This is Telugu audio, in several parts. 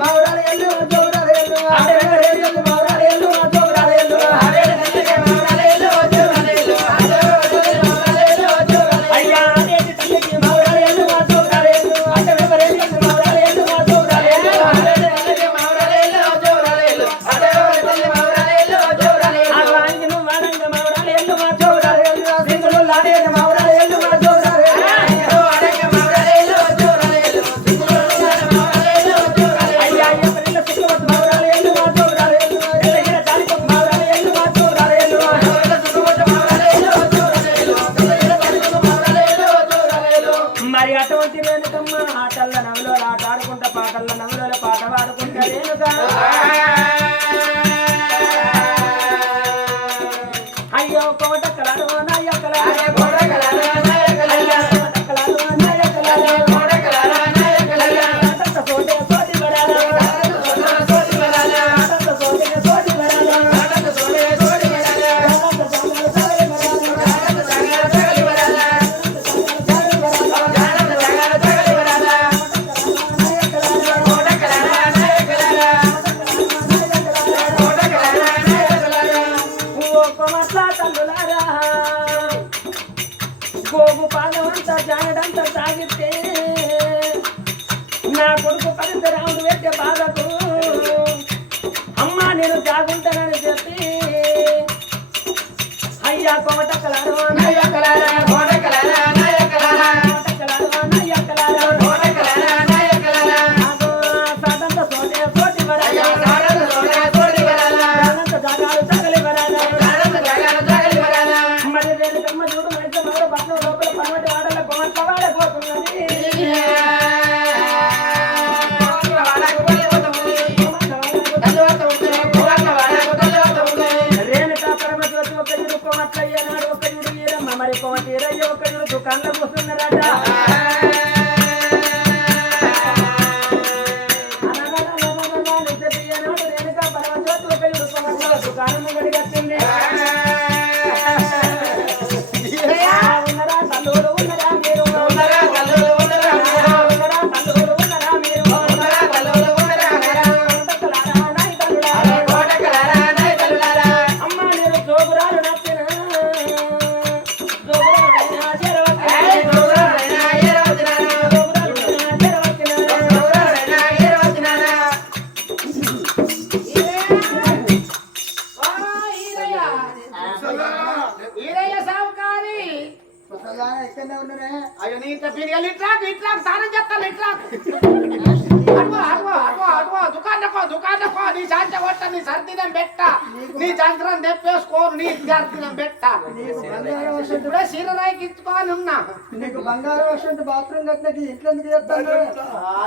మౌరాలు ఎల్లు జోరాలు ఎల్లు మౌరాలు ఎల్లు జోరాలు ఎల్లు అయ్యా అనేది తల్లికి మౌరాలు ఎల్లు జోరాలు ఎల్లు అంటే ఎవరేది మౌరాలు ఎల్లు జోరాలు ఎల్లు ఆవానికి నువ్వు వాడంగ మౌరాలు ఎల్లు జోరాలు ఎల్లు సింగులు లాడేది మౌరాలు ఎల్లు జోరాలు ఎల్లు అయ్యా ఎవరిల్ల సుఖవత్ మౌరాలు ఎల్లు జోరాలు ఎల్లు ఎల్లగిన జాలికొక మౌరాలు ఎల్లు జోరాలు ఎల్లు మరి అటువంటి రేణుకమ్మ ఆటల్ల నవ్వులో ఆట ఆడుకుంటా పాటల్ల నవ్వులో పాట పాడుకుంటా రేణుక అయ్యో కోటక్కలాడు నాయక్కలాడు అయ్యా కోటక్కలాడు నాయక్కలాడు అంత సోటే సోటి బరాలు అంత సోటే సోటి బరాలు అంత సోటే సోటి బరాలు అంత సంగల సగలి బరాలు అంత సంగల సగలి బరాలు గోగు పాదమంతా జానడంతా తాగితే నా కొడుకు పరిసరాముడు పెట్టే బాధకు అమ్మా నేను తాగుంటానని చెప్పి అయ్యా కోటకలారు నాయకలారా కోటకలారా నాయకలారా కోటకలారు నాయకలారా కోటకలారా నాయకలారా సాదంత సోటే సోటి వరాలా సాదంత సోటే సోటి వరాలా సాదంత జాగాలు తగలి వరాలా సాదంత జాగాలు తగలి వరాలా మరి రేణుకమ్మ చూడు మంచి మరో బట్టలు లోపల పనవటి వాడల కోట్ల వాడపోతున్నది రేణుకా పరమజ్యోతి ఒక చూడు కోమట్లయ్య నాడు ఒక చూడు ఈరమ్మ మరి కోమటీరయ్య ఒక చూడు దుకాణంలో కూర్చున్నారట రేణుకా పరమజ్యోతి ఒక చూడు కోమట్ల దుకాణం గడిగట్టింది ఉన్నరా తల్లుడు ఉన్నరా మీరు ఉన్నరా తల్లుడు ఉన్నరా ఉన్నరా తల్లుడు ఉన్నరా మీరు ఉన్నరా తల్లుడు ఉన్నరా కోటకలారా నాయ తల్లులారా కోటకలారా నాయ తల్లులారా అమ్మ నేను జోగురాలు నచ్చిన జోగురాలైనా చేరవచ్చిన జోగురాలైనా చేరవచ్చిన జోగురాలైనా చేరవచ్చిన జోగురాలైనా చేరవచ్చిన ఈరయ్య సావుకారి ఎక్కడనే ఉన్నారే అయ్యో నీ పిరిగలు ఇట్లా సారం చెప్తాను ఇట్లా అడుగో దుకాణకో నీ శాంత కొట్ట నీ సర్దినం పెట్ట నీ జంత్రం తెప్పేసుకో నీ జర్దినం పెట్ట ఇప్పుడే సీరరాయికి ఇచ్చుకోని ఉన్నా నీకు బంగారం వస్తుంటే బాత్రూమ్ కట్టినకి ఇంట్లో ఎందుకు చెప్తాను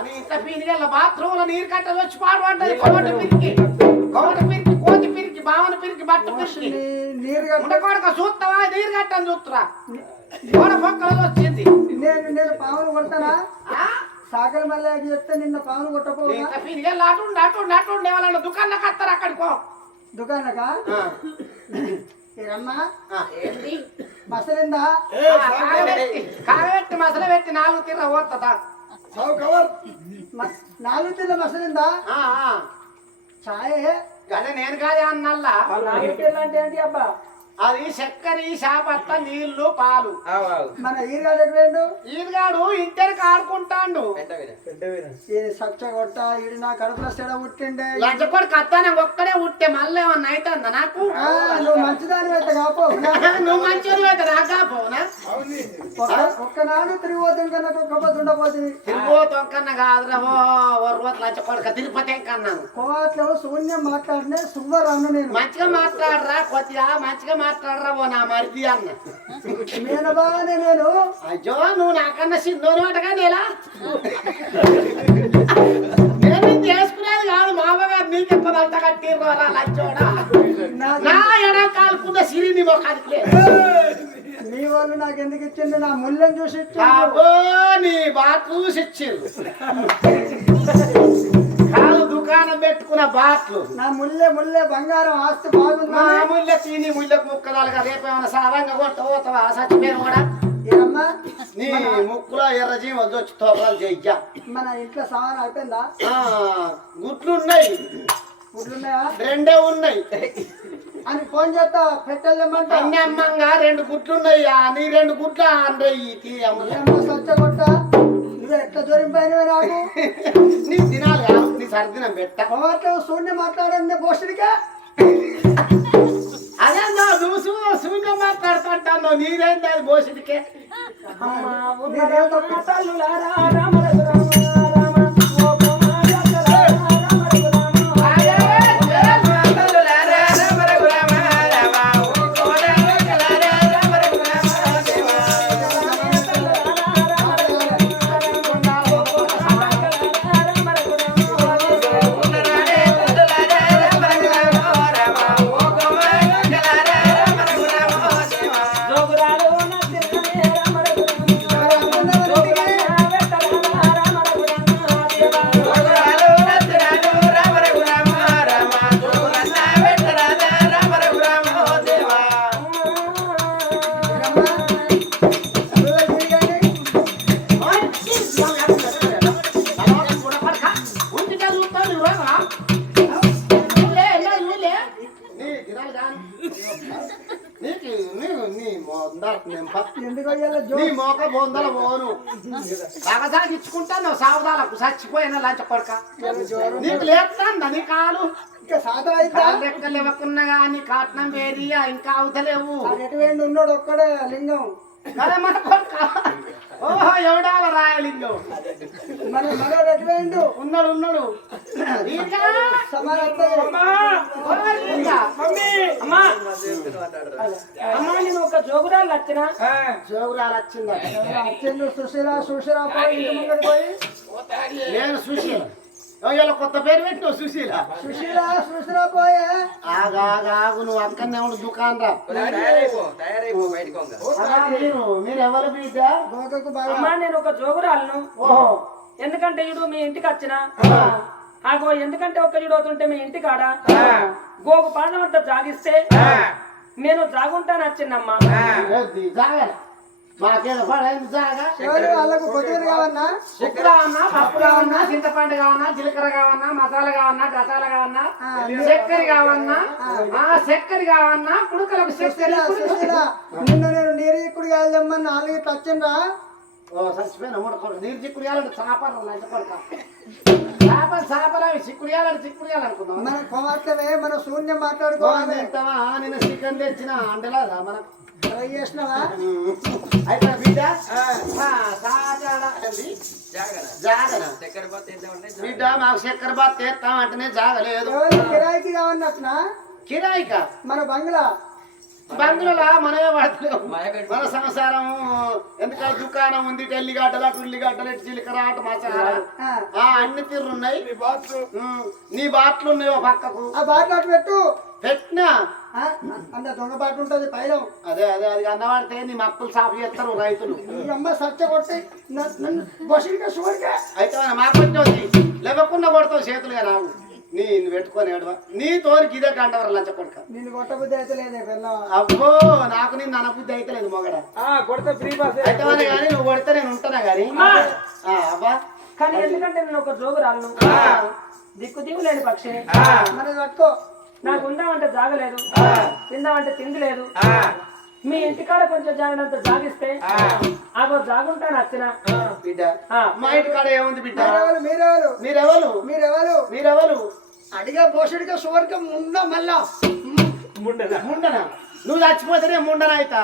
నీ ఇంత పిరిగల బాత్రూమ్ లో నీరు కట్ట వచ్చి పాడుపడ్డది కొమటి పిరికి కోతి పిరికి బావన పిరికి బట్ట పిరికి నీరు ఉండకూడక చూస్తావా నీరు కట్టని చూస్తురా గోడ పొక్కలు వచ్చింది నేను పావును కొడతానా సాగల మళ్ళీ చెప్తే నిన్న పావును కొట్టపోవాలి అటు దుకాణంలోకి వస్తారు అక్కడికో దుకాణకా రమ్మా మసలిందా కాగబెట్టి మసలు పెట్టి 4 తిర్ర పోతుందా 4 తిర్ర మసలిందా ఛాయే అదే నేను కాదే అన్నల్లా 4 తిర్లు అంటే ఏంటి అబ్బా అది చక్కెర శాపత్త నీళ్లు పాలు మన ఈరుగాడు ఇంటర్కి ఆడుకుంటాడు సచ్చ కొట్ట ఈడు నా కడుపులో సెడ పుట్టిండే లజ్జపడి కత్తానే ఒక్కడే పుట్టే మళ్ళీ ఏమన్నా అవుతుందా నాకు నువ్వు మంచిదాని అయితే కాపోవునా నువ్వు మంచిది అయితే నా కాపోవునా ఒక్కనాడు తిరిగిపోతుంది కన్నా ఒక్కపోతే ఉండబోతుంది తిరిగిపోతున్నా కాదురా లజ్జపడక తిరుపతి కన్నాను కోట్లో శూన్యం మాట్లాడినే సువ్వరు అన్న నేను మంచిగా మాట్లాడరా కొద్దిగా మంచిగా మాట్లాడరావో నా మరిది అన్న నేను బాగానే నేను అయ్యో నువ్వు నాకన్నా సిద్ధోని వాటగా నేలా నేను చేసుకునేది కాదు మామగారు నీకెప్పదంట కట్టిర్రా లచ్చోడా నా ఎడా కాలుకున్న సిరిని మొక్కడికి నీ వాళ్ళు నాకు ఎందుకు ఇచ్చింది నా ముళ్ళని చూసి ఇచ్చారు నీ బాగా చూసి ఇచ్చారు కాదు దుకాణం పెట్టుకున్న బాట్లు నా ముల్లె బంగారం ఆస్తి బాగుంది నా ముల్లె చీని ముల్లెకు ముక్కదాలుగా రేపేమన్నా సారంగా కొట్టబోతావా సచ్చిపోయిన కూడా ఏమన్నా అమ్మా నీ ముక్కులో ఎర్రజీ వచ్చి తోపరాలు చెయ్యా. మన ఇంట్లో సామాన్ అయిపోయిందా? గుడ్లు ఉన్నాయి. గుడ్లున్నాయా? 2 ఉన్నాయి అని ఫోన్ చేస్తా పెట్టలేమంట. అమ్మంగా 2 గుడ్లు ఉన్నాయి. నీ 2 గుడ్లు స్వచ్ఛ కొట్ట నువ్వు ఎట్లా దూరిపోయినవే నాకు. నీ తినాలి కాదు, నీ సర్దినం పెట్ట శూన్యం మాట్లాడండి భోషుడిగా. అదే నువ్వు శూన్యం మాట్లాడుతుంటాను. నీదేంటి అది భోషుడికే. నీ మోక బొందల పోను సాగిచ్చుకుంటాను. సావదాలకు చచ్చిపోయిన లంచ కొడక నీకు లేపుతాందా నీ కాలు లెక్కలు ఇవ్వకున్నా కానీ కాటనం వేరియా ఇంకా అవుతలేవు. ఉన్నాడు ఒక్కడే లింగం కదా మన కొడక. ఓహో ఎవడాల రాయలింగం మన మనోడు ఎటువేండు ఉన్నాడు. నేను ఒక జోగురాలు వచ్చిన సుశీల సుశీల పోయి నేను సుశీల ఇలా కొత్త పేరు పెట్టినావు సుశీల. సుశీల పోయే ఆగు నువ్వు అక్కడనే ఉండు దుకాణం రా. మీరు ఎవరు బిడ్డ? అమ్మా నేను ఒక జోగురాలను. ఎందుకంటే ఇడు మీ ఇంటికి వచ్చిన ఆగో ఎందుకంటే ఒక్క ఇడు అవుతుంటే మీ ఇంటి కాడ గోగు పాదం అంతా జాగిస్తే నేను జాగుంటాను వచ్చిందమ్మా. మాకేదో పడైంది జాగా. ఉప్పు కావన్నా, పప్పు కావన్నా, చింతపండు కావన్నా, జీలకర్ర కావన్నా, మసాలా కావన్నా, గసాల కావన్నా, చక్కెర కావన్నా, చక్కెర కావన్నా, కుడుకలకు చక్కెర. నిన్ను నేను నీరు చిక్కుడు కాదమ్మని 4 ఇట్లా వచ్చిందా? చచ్చిపోయినా నీరు చిక్కుడు కావాలంటే చేపలు చేపలు అవి చిక్కుడు కావాలంటే చిక్కుడు కావాలనుకున్నాం. మన కుమార్తెవే మన శూన్యం మాట్లాడుకోవాలి. నేను చికెన్ తెచ్చిన అంటలేదా మనకు చేసినావా? అయితే బిడ్డ బిడ్డ మాకు చక్కెర బాత్ తెస్తాం అంటేనే జాగలేదు. కిరాయికి కావన్నట్నా? కిరాయికా? మన బంగ్లా బంగ్లాలా మనమే పడతలేము. మన సంసారం ఎందుకంటే దుకాణం ఉంది. ఎల్లిగడ్డలు అటు ఉల్లిగడ్డలు ఇటు జీలకర్ర అటు మసాలా అన్ని తీరున్నాయి. నీ బాట్లు ఉన్నాయి పక్కకు. ఆ బాట్లు అటు పెట్టు. పెట్టినా అంటే దొంగ బాటు ఉంటది పైన. అదే అది అన్నవాడితే నీ మక్కులు సాఫ్ చేస్తారు రైతులు. ఈ అమ్మ సత్య కొట్టి బొసిగా షూరిగా అయితే మాకు వచ్చి లేవకుండా కొడతావు చేతులుగా. నాకు నేను పెట్టుకొని ఏడవా నీ తోరికి ఇదే గంటవరం లంచ కొడుక. నేను కొట్టబుద్ధి అయితే లేదే పిల్ల. అబ్బో నాకు నేను అనబుద్ధి అయితే లేదు మొగడ. అయితే కానీ నువ్వు కొడితే నేను ఉంటానా గాని. అబ్బా కానీ ఎందుకంటే నేను ఒక జోగురాలను, దిక్కు దిగు లేని పక్షిని. మరి పట్టుకో. నాకు ఉందామంటే జాగలేదు, తిందామంటే తిండి లేదు. మీ ఇంటికాడ కొంచెం జాగినంత జాగిస్తే ఆగో జాగుంటాను వచ్చిన బిడ్డ. మా ఇంటికాడ ఏముంది బిడ్డ? మీరెవరు అడిగా పోషడిగా సువర్గం ఉందా? మళ్ళా ముండనా? నువ్వు చచ్చిపోతేనే ముండన అయితా.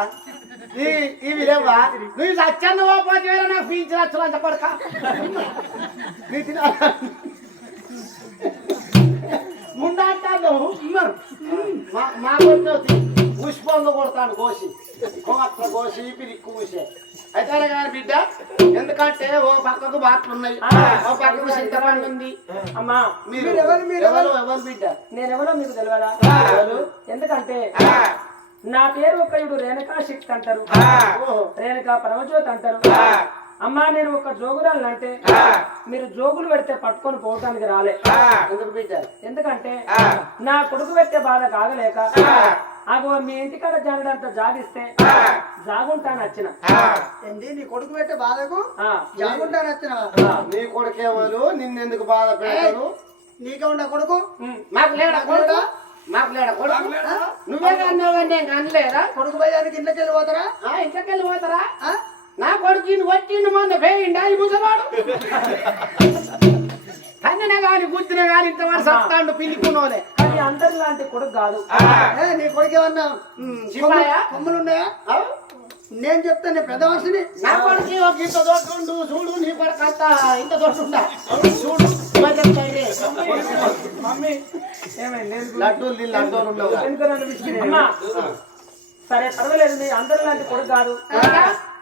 ఇవి లేవా? నువ్వు చచ్చన్న పోతే నాకు పీల్చి లక్షలు అంత పడక నీ తిన ముండ అంటాను. మాకు పుష్పంగా కొడతాను కోసి కోట్ల కోసి పిరికి కూసే. అయితే కానీ బిడ్డ ఎందుకంటే ఓ పక్కకు బాట్లు ఉన్నాయి, ఓ పక్కకు చింతపండు ఉంది. అమ్మా మీరు ఎవరు బిడ్డ? నేనెవరో మీకు తెలియదా? ఎందుకంటే నా పేరు ఒక్కయుడు రేణుకా శక్తి అంటారు, రేణుకా పరమజ్యోతి అంటారు. అమ్మా నేను ఒక జోగురాలను అంటే మీరు జోగులు పెడితే పట్టుకొని పోవటానికి రాలే. ఎందుకంటే నా కొడుకు పెట్టే బాధ కాగలేక అగో మీ ఇంటికాడ జరగడంత జాగిస్తే జాగుంటాను వచ్చిన ఏంటి నీ కొడుకు పెట్టే బాధకు జాగుంటాను వచ్చిన నీ కొడుకేమలు నిన్నెందుకు బాధ పెట్టారు నీకే ఉండ కొడుకు మాకు లేడా కొడుకు మాకు లేడా కొడుకు నువ్వే అన్నావు నేను అనలేదా కొడుకు భయానికి ఇంట్లోకి వెళ్ళి పోతారా ఇంట్లోకి వెళ్ళి పోతారా నా కొడుకు ఇన్ని వచ్చిండు మంద పేయిండా ఈ ముసలాడు కన్నెన గాని గుద్దిన గాని ఇంతవరకు సత్తాండు పిల్లికున్నోలే కానీ అందరి లాంటి కొడుకు కాదు నీ కొడుకు ఏమన్నా కొమ్ములు ఉన్నాయా నేను చెప్తాను పెద్ద మనిషిని నా కొడుకు ఒక ఇంత దొడ్డుండు చూడు నీ కొడుకు అంత ఇంత దొడ్డుండా చూడు మమ్మీ ఏమైంది లడ్డూలు లడ్డూలు ఉండవు సరే పర్వాలేదు నీ అందరి లాంటి కొడుకు కాదు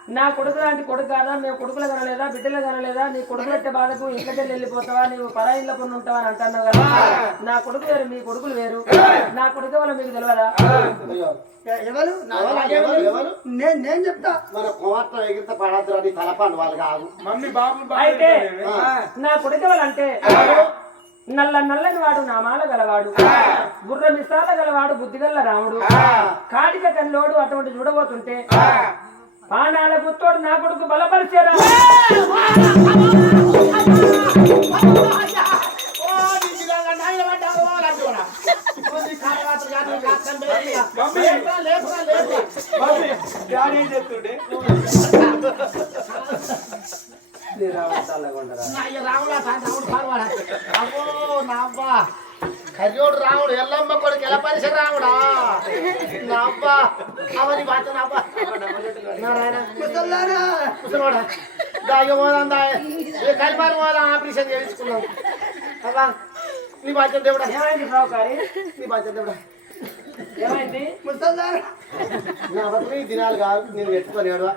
నా కొడుకు లాంటి కొడుకు కాదా మేము కొడుకులు కనలేదా బిడ్డలు కనలేదా నీ కొడుకు పెట్టే బాధకు ఇంట్లోకి వెళ్ళిపోతావా నీవు పరాయిళ్ళ పన్ను ఉంటావా అని అంటున్నావు కదా నా కొడుకు వేరు మీ కొడుకులు వేరు నా కొడుకు వల్ల మీకు తెలియదా ఎవరు నేను చెప్తా మన కోట ఎగిరిత పడద్దు అది తలపాండు వాళ్ళు కాదు మమ్మీ బాబు అయితే నా కొడుకు వాళ్ళంటే నల్లని వాడు నామాల గలవాడు బుర్ర మిసాల గలవాడు బుద్ధిగల్ల రాముడు కాటిక కల్లోడు అటువంటి చూడబోతుంటే పానాల గుత్తోడు నా కొడుకు బలపరిచేరా కర్యోడు రాముడు ఎల్లమ్మ కొడుకు ఎలా పరిసర రాముడా నా అబ్బా అవని బాత నా అబ్బా ముసలోడా దాగి పోదాం కలిపాలి పోదాం ఆపరేషన్ చేయించుకున్నాం అబ్బా నీ బాధ్యత దేవుడా ఏమైంది సావుకారి నీ బాధ్యత దేవుడా ఏమైంది ముసల్దారా నా బతుకు ఈ దినాలు కాదు నేను పెట్టుకొని ఎల్లు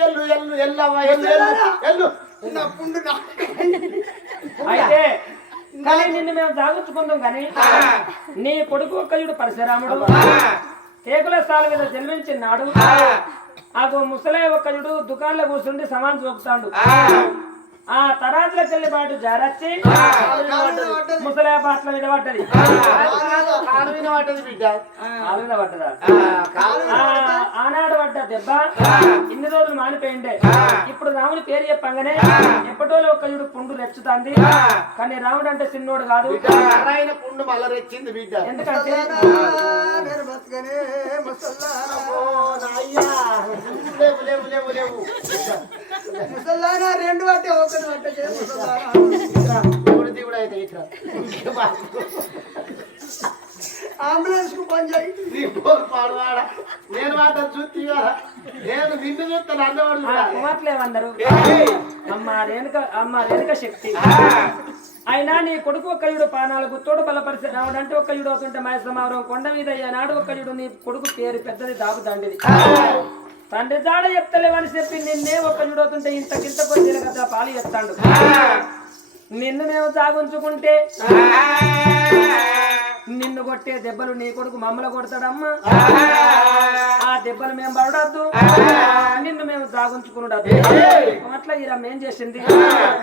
ఎల్లు ఎల్లు ఎల్లవ్వ ఎల్లు ఎల్లు అయితే కానీ నిన్ను మేము జాగుచ్చుకుందాం కానీ నీ కొడుకు ఒక్కయుడు పరశురాముడు కేకుల స్థాల మీద జన్మించినాడు ఆ ముసలే ఒక్కయుడు దుకాణంలో కూర్చుండి సమాన్ చూపుతాడు ఆ తరాజులకు వెళ్ళి బాటు జారచ్చి ముసలే పాటల మీద పడ్డది పడ్డదా ఆనాడు పడ్డ దెబ్బ ఇన్ని రోజులు మానిపోయిండే ఇప్పుడు రాముడి పేరు చెప్పంగానే ఎప్పటోలో ఒకయుడు పుండు రెచ్చుతాంది కానీ రాముడు అంటే చిన్నోడు కాదు పుండు మళ్ళా రెచ్చింది బిడ్డ ఎందుకంటే ముసల్దానా రెండు పట్టే ఒకటి పట్టే అంబులెన్స్ కు పని చేయి పాడువాడా నేను వాటను చూస్తే నేను నిన్ను చూస్తాను అన్నవాడు కుమార్తెలేమన్నారు అమ్మ రేణుక శక్తి అయినా నీ కొడుకు ఒక్కయుడు పానాలు గుత్తోడు బలపరిచి రావడం అంటే ఒక్కయుడు అవుతుంటే మహేశ్వరం కొండ మీద అయ్యానాడు ఒక్కయుడు నీ కొడుకు పేరు పెద్దది దాపు దండిది తండ్రి జాడ చెప్తలేవని చెప్పి నిన్నే ఒక్కయుడు అవుతుంటే ఇంతకింత పొద్దున కదా పాలు చెప్తాడు నిన్ను మేము సాగుంచుకుంటే నిన్ను కొట్టే దెబ్బలు నీ కొడుకు మమ్మల్ని కొడతాడమ్మా ఆ దెబ్బలు మేము పడద్దు నిన్ను మేము సాగుంచుకున్నాడు అట్లా ఈ రమ్మ ఏం చేసింది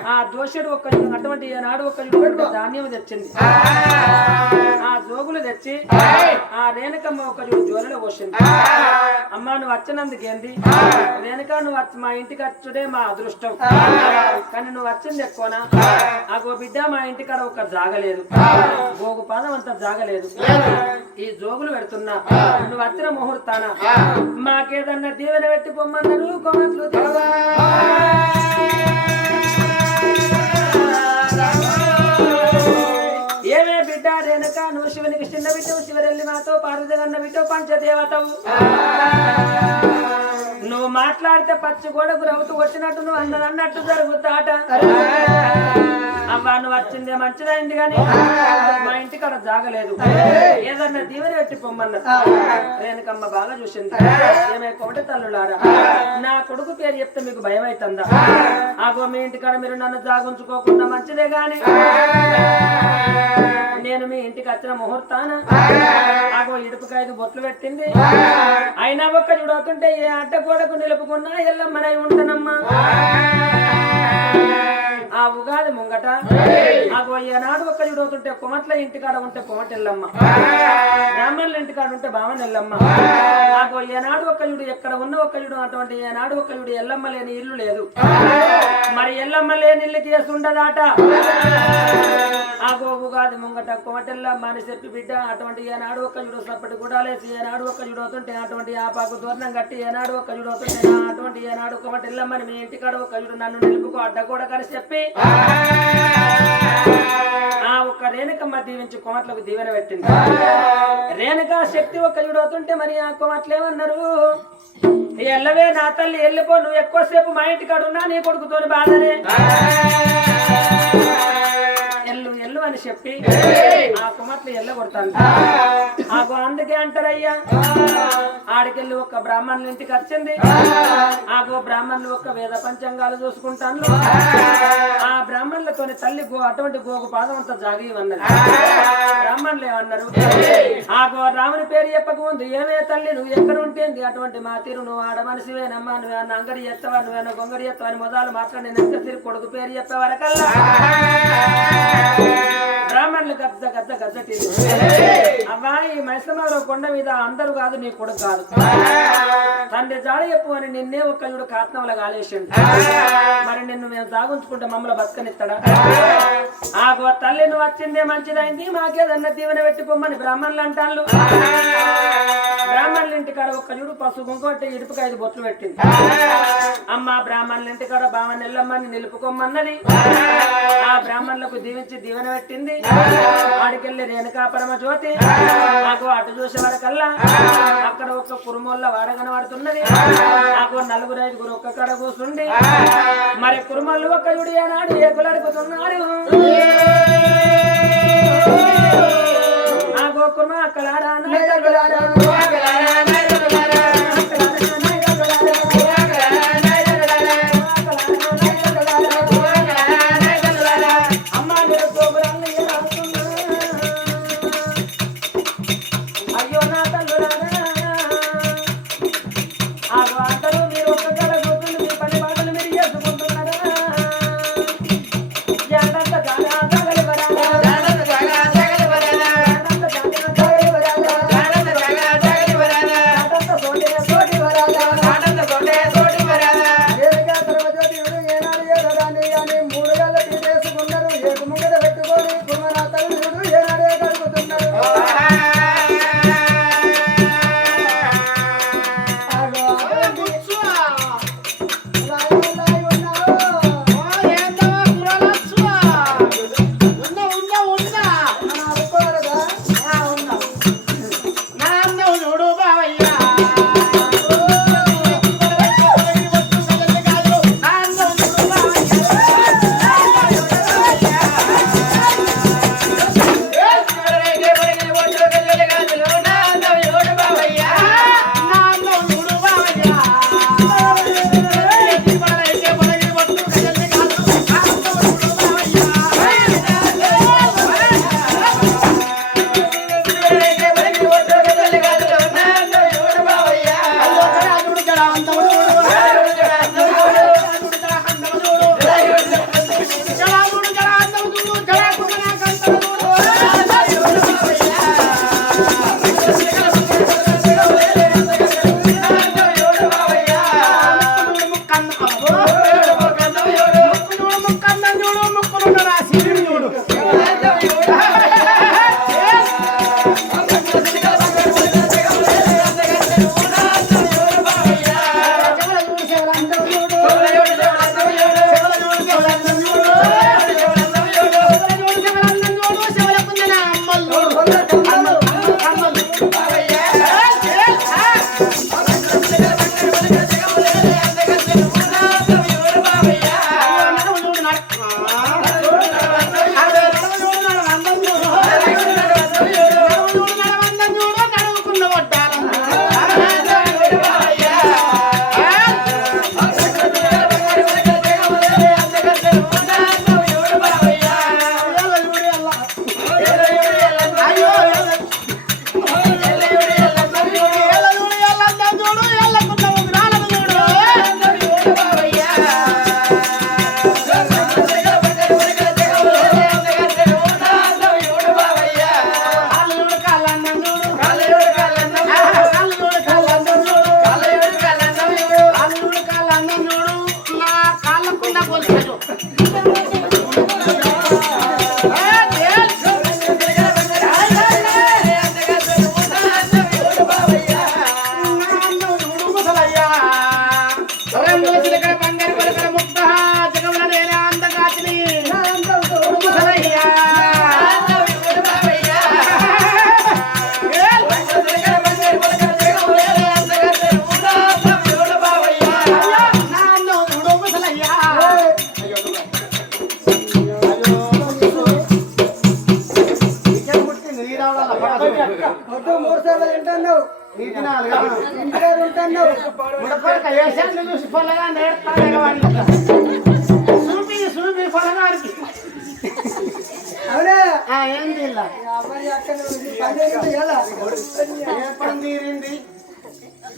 ఆ దోషుడు ఒక్క అటువంటి నాడు ఒక్క ధాన్యం తెచ్చింది ఆ జోగులు తెచ్చి ఆ రేణుకమ్మ ఒక జోలలో పోసింది అమ్మ నువ్వు వచ్చినందుకు ఏంది రేణుక నువ్వు మా ఇంటికి వచ్చుడే మా అదృష్టం కానీ నువ్వు వచ్చింది ఎక్కువనా ఆ బిడ్డ మా ఇంటికాడ ఒక జాగలేదు గోగు పాదం అంతా జాగలేదు ఈ జోగులు పెడుతున్నా నువ్వు వచ్చిన ముహూర్తాన మాకేదన్నా దీవెన పెట్టి పొమ్మన్నారు కొమట్లు ఏమే బిడ్డ రేణుక నువ్వు శివునికి చిన్న బిడ్డవు శివరెల్లి మాతో పార్వతగన్న బిడ్డవు పంచదేవతవు నువ్వు మాట్లాడితే పచ్చి గోడకు రవ్వుతూ వచ్చినట్టు నువ్వు అన్నట్టు జరుగుతాట అవ్వా నువ్వు వచ్చిందే మంచిదైంది కానీ మా ఇంటికాడ జాగలేదు ఏదన్నా దీవెన పెట్టి పొమ్మన్నారు రేణుకమ్మ బాగా చూసింది ఏమే కోటి తల్లులారా నా కొడుకు పేరు చెప్తే మీకు భయం అవుతుందా ఆగో మీ ఇంటికాడ మీరు నన్ను జాగుంచుకోకుండా మంచిదే గాని నేను మీ ఇంటికి వచ్చిన ముహూర్తాన ఆగో ఇడుపుకాయకు బొట్లు పెట్టింది అయినా ఒక్క చూడవుతుంటే ఏ అడ్డ గోడకు నిలుపుకున్నా ఎల్లమ్మనై ఉంటానమ్మా ఆ ఉగాది ముంగట ఆగో ఏనాడు ఒక్క చూడవుతుంటే పోతుంటే కుమట్ల ఇంటికాడ ఉంటే కుమట ఎల్లమ్మ, బ్రాహ్మణుల ఇంటికాడ ఉంటే భావన ఎల్లమ్మ. నాకు ఏనాడు ఒక్కయుడు ఎక్కడ ఉన్న ఒక్కయుడు అటువంటి ఏనాడు ఒక్కయుడు ఎల్లమ్మ లేని ఇల్లు లేదు. మరి ఎల్లమ్మ లేని ఇల్లు కేసు ఉండదాట. ఆ గోగుగాది ముంగట కుమటెల్లమ్మ అని చెప్పి బిడ్డ అటువంటి ఏనాడు ఒక్కయుడు సప్పటి గుడాలేసి ఏనాడు ఒక్కయుడు అవుతుంటే అటువంటి ఆపాకు దూరణం కట్టి ఏనాడు ఒక్కయుడు అవుతుంటే అటువంటి ఏనాడు కుమటెల్లమ్మని మీ ఇంటికాడ ఒక్కయుడు నన్ను నిలుపుకో అడ్డగూడ అని చెప్పి ఆ ఒక్క రేణుకమ్మ దీవించి కుమట్లకు దీవెన పెట్టింది. రేణుకా శక్తి ఒక్కయుడు అవుతుంటే మరి ఆ కుమట్లేమన్నారు, ఎల్లవే నా తల్లి వెళ్ళిపో, నువ్వు ఎక్కువసేపు మా ఇంటికాడ ఉన్నా నీ కొడుకుతోని బాధనే, ఎల్లు ఎల్లు అని చెప్పి ఆ కుమట్లు ఎల్ల కొడతాను. అందుకే అంటారయ్యా, ఆడికెళ్ళి ఒక బ్రాహ్మణుల ఇంటికి వచ్చింది. ఆగో బ్రాహ్మణులు ఒక వేద పంచాంగాలు చూసుకుంటాను. ఆ బ్రాహ్మణులతోని తల్లి అటువంటి గోగు పాదం అంతా జాగి అన్నది. బ్రాహ్మణులు ఏమన్నారు, ఆగో రాముని పేరు చెప్పక ముందు ఏమే తల్లి నువ్వు ఎక్కడ ఉంటుంది అటువంటి మా తీరు నువ్వు ఆడ మనిషివేనమ్మా, నువ్వేనా అంగడి ఎత్తవా, నువ్వేనా గొంగడి ఎత్తవా అని మొదలు మాత్రం నేను ఎంత తిరిగి కొడుకు పేరు చెప్పే వరకల్లా బ్రాహ్మణులు గద్ద గద్ద గద్దటి. అబ్బాయి మైసమారావు కొండ మీద అందరూ కాదు నీ కొడుకు కాదు, తండ్రి జాడ చెప్పు అని నిన్నే ఒక్కయుడు కాత్నంలో కాలేసిండు. మరి నిన్ను మేము సాగుంచుకుంటే మమ్మల్ని బతకనిస్తాడా? ఆగో తల్లి నువ్వు వచ్చిందే మంచిదైంది, మాకేదన్నా దీవెన పెట్టుకోమని బ్రాహ్మణులు అంటాళ్ళు. బ్రాహ్మణుల ఇంటికాడ ఒక్కయుడు పసుపు ఇంకోటి ఇడుపుకి 5 బొట్లు పెట్టింది. అమ్మ బ్రాహ్మణుల ఇంటికాడ బావ నెల్లమ్మని నిలుపుకోమన్నది. ఆ బ్రాహ్మణులకు దీవించి దీవెన పెట్టింది. ఆడికెళ్ళి రేణుకా పరమ జ్యోతి నాకు అటు చూసే వరకల్లా అక్కడ ఒక కురుమోళ్ళ వాడ కనబడుతున్నది. నాకు 4-5 ఒక్క కడ కూర్చుండి మరి కురుమల్లు ఒక్కయుడు ఏనాడు ఏకులడుకుతున్నాడు. నాకు కుర్మ అక్కలారా చూసి పొలగా నేర్తాను చూపి పొలగానికి అవునా ఏంది ఎప్పుడు తీరింది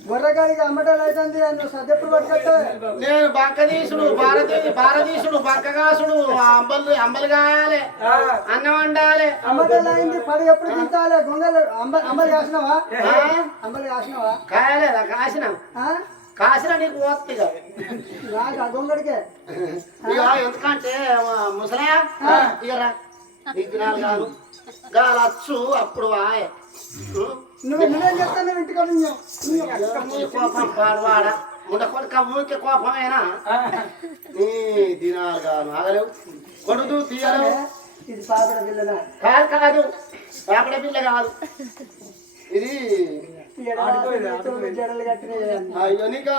బుర్రగాడికి అమ్మటాలు అవుతుంది నువ్వు సద్దెప్పుడు పట్టుకొస్తా నేను బంకదీసుడు భారతీసుడు బంకగాసుడు అంబలు కాయాలి అన్నం వండాలి అమ్మటాలు అయింది పడి ఎప్పుడు తింటాలి గొంగలు అంబలు కాసినావా అంబలు కాసినావా కాయలేదా కాసిన నీకు పోతుందిగా నాకు గొంగడికే ఇక ఎందుకంటే ముసలయా ఇక నీకు నాలుగు కాదు గాలచ్చు అప్పుడు వాయే నువ్వేం చెప్తాను ఇంటికి కోపం పాడవాడ ముండ కొడుక ఊరికే కోపమేనా నీ దినాలు కాదు ఆగలేవు కొడుతూ తీయలేవు ఇది పాపడ పిల్లనా కాదు పాపడ పిల్ల కాదు ఇది జడలు కట్టిన అయ్యో నీకు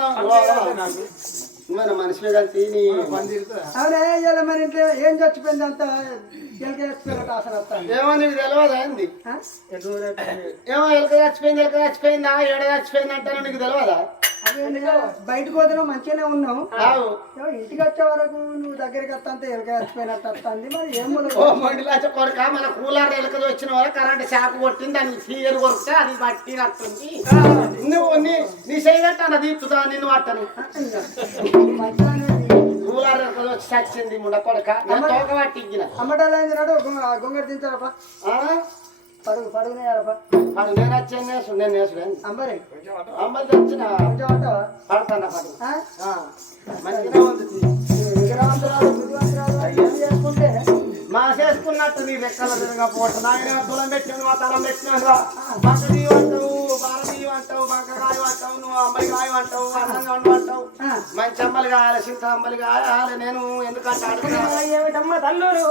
మన మనిషి కలిసి నీ అవునే ఇలా మన ఇంట్లో ఏం చచ్చిపోయింది అంత ఎలక చచ్చిపోయినట్టు ఆసన వస్తాను ఏమో నీకు తెలియదా ఏంది ఏమో ఎలక చచ్చిపోయిందా ఏడ చచ్చిపోయింది అంటాను నీకు తెలియదా బయటకు పోతే మంచిగానే ఉన్నావు ఇంటికి వచ్చే వరకు నువ్వు దగ్గరికి వస్తా అంతే ఎలక చచ్చిపోయినట్టు వస్తుంది మరి ఏం మండిలాచ కొరక మన కూలర్ ఎలక వచ్చిన వల్ల కరెంట్ షాక్ కొట్టింది దానికి సీరియర్ కొరితే అది బట్టి వస్తుంది నువ్వు నీ చేయగట్టాను తీర్చుదా నిన్ను పట్టను కూలర్ ఎలక వచ్చి చచ్చింది ముండ కొడక తోక పట్టి అమ్మటాలు అయింది నాడు గొంగడి తింటారప్ప పడుగునేయాలప్ప నేను వచ్చాను నేను నేసుడు అంబరి అమ్మలు తెచ్చిన కొంచెం అంటావా పడతాను మంచిగా ఉంది చేసుకుంటే మా చేసుకున్నట్టు నీ రెక్కల తిరగపోవచ్చు నాయన తులం పెట్టినాను మా తలం పెట్టినాను బంకదీవి అంటావు భారతీవి అంటావు బంకకాయ అంటావు నువ్వు అమ్మలికాయ అంటావు అన్నంగా అంటావు మంచి అమ్మలు కాయాలి సింత అమ్మలు కాయాలి నేను ఎందుకంటే అడుగుతున్నా ఏమిటమ్మా తల్లురు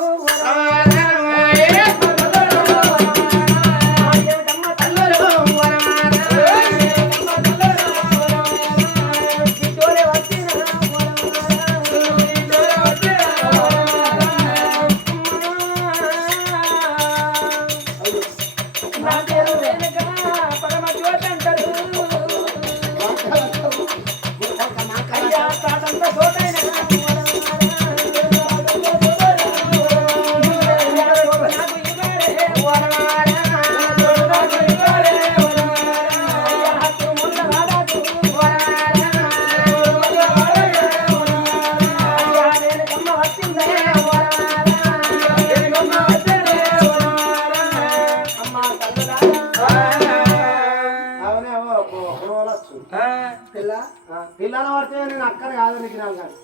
పిల్లలు పడితే నేను అక్కడ కాదు నీకు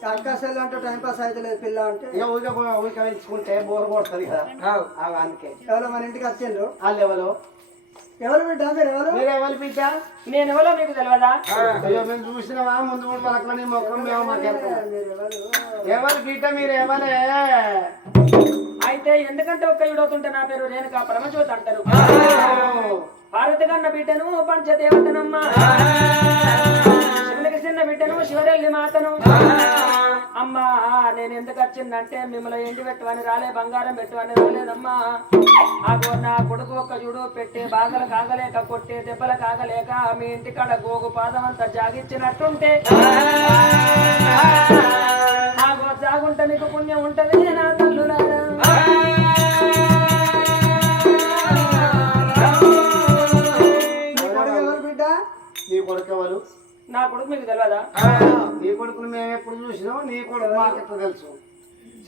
అక్కసలు అంటే టైం పాస్ అయితే లేదు పిల్ల అంటే ఊరికే పెంచుకుంటే బోర్ కొడుతుంది కదా అందుకే ఎవరో మన ఇంటికి వచ్చిండ్రు వాళ్ళు ఎవరు బిడ్డ మీరు ఎవరు మీరు ఎవరు బిడ్డ నేను ఎవరో మీకు తెలియదా అయ్యో మేము చూసినావా ముందు కూడా మనకు నీ మొక్కలు మేము మాకు ఎవరు బిడ్డ మీరు ఎవరే అయితే ఎందుకంటే ఒక్క ఈడవుతుంటే నా పేరు రేణుకా పరమజ్యోతి అంటారు పార్వతి కన్న బిడ్డను పంచదేవతనమ్మ శివునికి చిన్న బిడ్డను శివరెల్లి మాతను అమ్మా నేను ఎందుకు వచ్చిందంటే మిమ్మల్ని ఎండి పెట్టువని రాలే బంగారం పెట్టువని రాలేదమ్మా ఆగో నా కొడుకు ఒక్క చూడు పెట్టే బాధలు కాగలేక కొట్టే దెబ్బలు కాగలేక మీ ఇంటికాడ గోగు పాదం అంతా జాగించినట్టుంటే ఆగో జాగుంటే మీకు పుణ్యం ఉంటది నా తల్లులారా నీ కొడుకు ఎవరు నా కొడుకు మీకు తెలియదా నీ కొడుకును మేము ఎప్పుడు చూసినాం నీ కొడుకు మాకెట్లా తెలుసు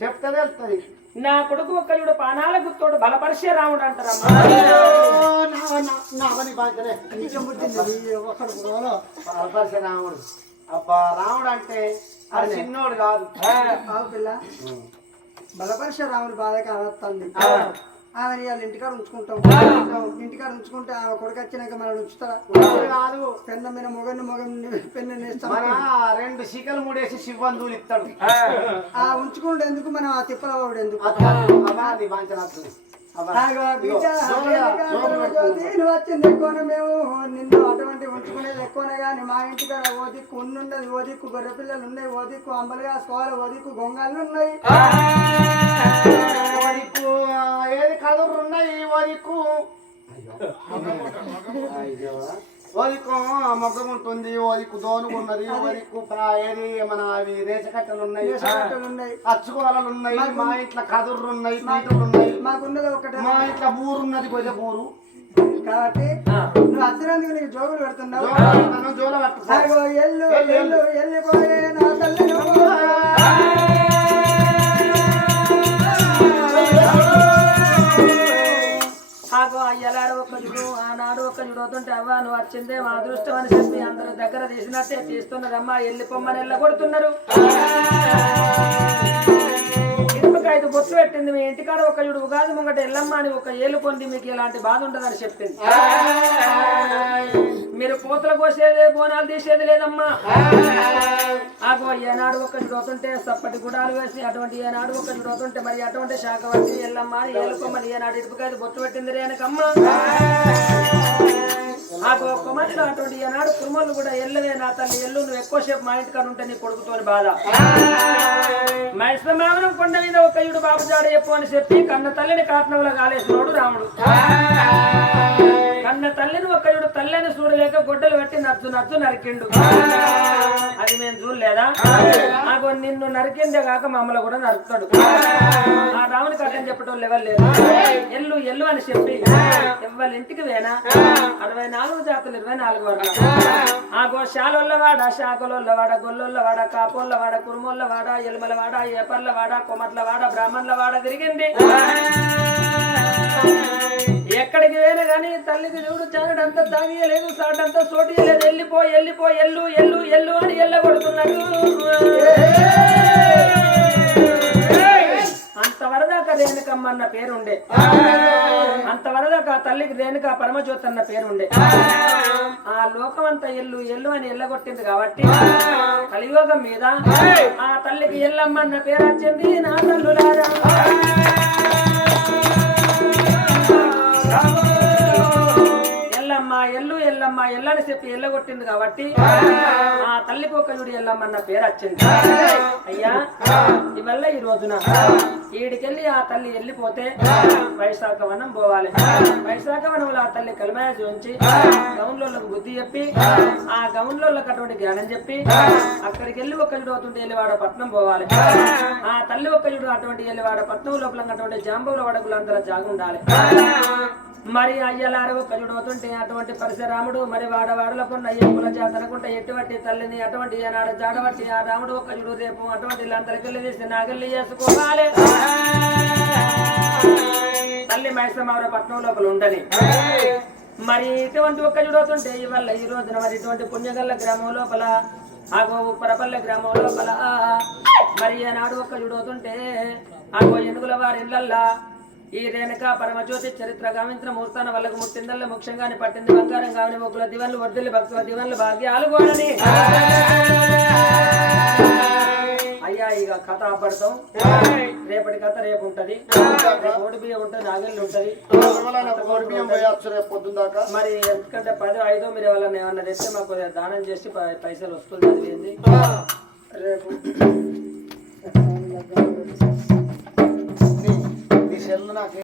చెప్తే తెలుస్తుంది నా కొడుకు ఒక్కడు పానాల గుర్తోడు బలపరిచే రాముడు అంటారమ్మా బలపరిచే రాముడు అబ్బా రాముడు అంటే అది చిన్నోడు కాదు. బాబు పిల్ల బలపరిశ రాముడి బాధకి అవస్తుంది. ఆమె వాళ్ళ ఇంటికాడ ఉంచుకుంటాం. ఇంటికాడ ఉంచుకుంటే ఆ కొడుకు వచ్చినాక మనం ఉంచుతారా? కాదు. పెన్న మీద మొగన్ని పెన్ను నేస్తాం. 2 శిఖలు మూడేసి శివందులు ఇస్తాడు. ఆ ఉంచుకుంటే ఎందుకు మనం ఆ తిప్పలవాడు ఎందుకు? వచ్చింది ఎక్కువనే మేము నిన్ను అటువంటి ఉంచుకునేది ఎక్కువనే కానీ మా ఇంటికాడ ఓ దిక్కు ఉన్నది, ఓ దిక్కు గొర్రె పిల్లలు ఉన్నాయి, ఓ దిక్కు అంబలుగా సోలు, ఓ దిక్కు గొంగాళ్ళు ఉన్నాయి, ఏది కదురు ఉన్నాయి, ఓ దిక్కు మొగ్గం ఉంటుంది, ఓ దిక్కు దోనుగు ఉన్నది, ఓ దిక్కు ఏది మన అవి రేచకట్టలు ఉన్నాయి, అచ్చుకోలలు ఉన్నాయి, మా ఇంట్లో కదుర్లు ఉన్నాయి, పీటలు ఉన్నాయి, మాకున్నది ఒకటి, మా ఇంట్లో బూరు ఉన్నది, గొజ బూరు. కాబట్టి నువ్వు అచ్చినందుకు నీకు జోగులు పెడుతున్నావు. జోల పట్టు ఎల్లు ఎల్లు ఎల్లిపోయే నా తల్లి అయ్యలాడు ఒక చూడు ఆనాడు ఒక చూడుతుంటే అవ్వ నువ్వు వచ్చిందే మా అదృష్టం అని చెప్పి అందరు దగ్గర తీసినట్టే తీస్తున్నదమ్మా. వెళ్ళిపోమ్మని వెళ్ళగొడుతున్నారు. ఇటుపకైదు బొత్తు పెట్టింది. మీ ఇంటికాడ ఒక చూడు ఉగాది ముంగట ఎల్లమ్మ అని ఒక ఏళ్ళు పొంది మీకు ఇలాంటి బాధ ఉండదని చెప్పింది. మీరు కోతలు కోసేదే బోనాలు తీసేది లేదమ్మా. ఆగో ఏనాడు ఒక చూడుతుంటే సప్పటి గుడాలు వేసి అటువంటి ఏనాడు ఒక చూడుతుంటే మరి అటువంటి శాఖ వచ్చి ఎల్లమ్మ అని ఏలుకోమని ఏనాడు ఇటుపకైదు బొత్తు పెట్టింది రేనకమ్మ. ఆగో కొమ్మలో అటువంటి ఏనాడు కురుమలు కూడా ఎల్లవే నా తల్లి ఎల్లు నువ్వు ఎక్కువసేపు మా ఇంటికాడ ఉంటే నీ కొడుకుతోని బాధ. మైసమావనం కొండ మీద ఒక ఇడు బాబు జాడ చెప్పు అని చెప్పి కన్న తల్లిని కాట్నంలో కాలేసినోడు రాముడు. కన్న తల్లిని ఒక ఇడు తల్లిని చూడలేక గొడ్డలు పెట్టి నచ్చు నచ్చు నరికిండు. అది మేము చూడలేదా? ఆగో నిన్ను నరికిందే కాక మమ్మల్ని కూడా నరుకుతాడు. ఆ రాముని కట్టని చెప్పటం ఎవరు లేదు. ఎల్లు ఎల్లు అని చెప్పి ఎవరి ఇంటికి వేనా 64 జాతులు 24 వరకు. ఆగో శాలోళ్ళవాడ, శాఖలోళ్ళవాడ, గొల్లోళ్ళవాడ, కాపోళ్ళవాడ, కురుమోళ్ళవాడ, ఎల్మలవాడ, ఏపర్లవాడ, కొమట్లవాడ, బ్రాహ్మణులవాడ తిరిగింది. ఎక్కడికి వేనా గాని తల్లికి చూడు చానడంతా తాగియలేదు, సాటంతా సోటియలేదు. వెళ్ళిపో వెళ్ళిపో ఎల్లు ఎల్లు ఎల్లు అని ఎల్లగొడుతున్నాడు. అంతవరదాకా రేణుకమ్మ అన్న పేరుండే. అంతవరదాకా తల్లికి రేణుక పరమజ్యోతి అన్న పేరుండే. ఆ లోకం అంతా ఎల్లు ఎల్లు అని ఎల్లగొట్టింది కాబట్టి కలియోగం మీద ఆ తల్లికి ఎల్లమ్మ అన్న పేరు వచ్చింది. నా తల్లులారా ఎల్లమ్మ ఎల్లు ఎల్లమ్మ ఎల్లని చెప్పి ఎల్లగొట్టింది కాబట్టి ఆ తల్లికి ఒక చూడు ఎల్లమ్మ అన్న పేరు వచ్చింది. అయ్యా ఇవల్ల ఈ రోజున ఈడికెళ్ళి ఆ తల్లి వెళ్ళిపోతే వైశాఖ వనం పోవాలి. వైశాఖ వనంలో ఆ తల్లి కలిమాయ చూపించి గౌన్లోకి బుద్ధి చెప్పి ఆ గౌన్లోకి అటువంటి జ్ఞానం చెప్పి అక్కడికి వెళ్ళి ఒక్క చూడు అవుతుంటే ఎల్లివాడ పట్నం పోవాలి. ఆ తల్లి ఒక్క చూడు అటువంటి ఎల్లివాడ పట్నం లోపల అటువంటి జాంబవుల వడకులందరూ జాగుండాలి. మరి అయ్యలారు ఒక్క చూడు అవుతుంటే అటువంటి పరశురాముడు మరి వాడవాడలో కొన్న అయ్యకుల జాతనకుంటే ఎటువంటి తల్లిని అటువంటి ఏనాడు జాడబట్టి ఆ రాముడు ఒక్క చూడు రేపు అటువంటి ఇల్లందరికి వెళ్ళి తీసి నాగల్లి చేసుకోవాలి. తల్లి మైసమావర పట్నం లోపల ఉండని మరి ఇటువంటి ఒక్క చూడవుతుంటే ఇవల్ల ఈ రోజున మరి ఇటువంటి పుణ్యగల్ల గ్రామం లోపల ఆగో పరపల్లె గ్రామం లోపల మరి ఏనాడు ఒక్క చూడవుతుంటే ఆగో ఎనుగుల వారి ఇళ్ళల్లా ఈ రేణుక పరమజ్యోతి చరిత్ర గావించిన ముహూర్తాన వాళ్ళకు ముట్టిందల్ల ముఖ్యంగానే పట్టింది బంగారం కావని ముగ్గుల దివన్లు వర్దిల్లి భక్తుల దివన్లు భాగ్యాలు కోరని. అయ్యా ఇక కథ ఆపడతాం. రేపటి కథ రేపు ఉంటది. కోడి బియ్యం ఉంటది, నాగల్లి ఉంటది. మరి ఎందుకంటే 10, 5 మీరు ఎవరన్నా ఏమన్నా తెస్తే మాకు దానం చేసి పైసలు వస్తుంది. చదివింది రేపు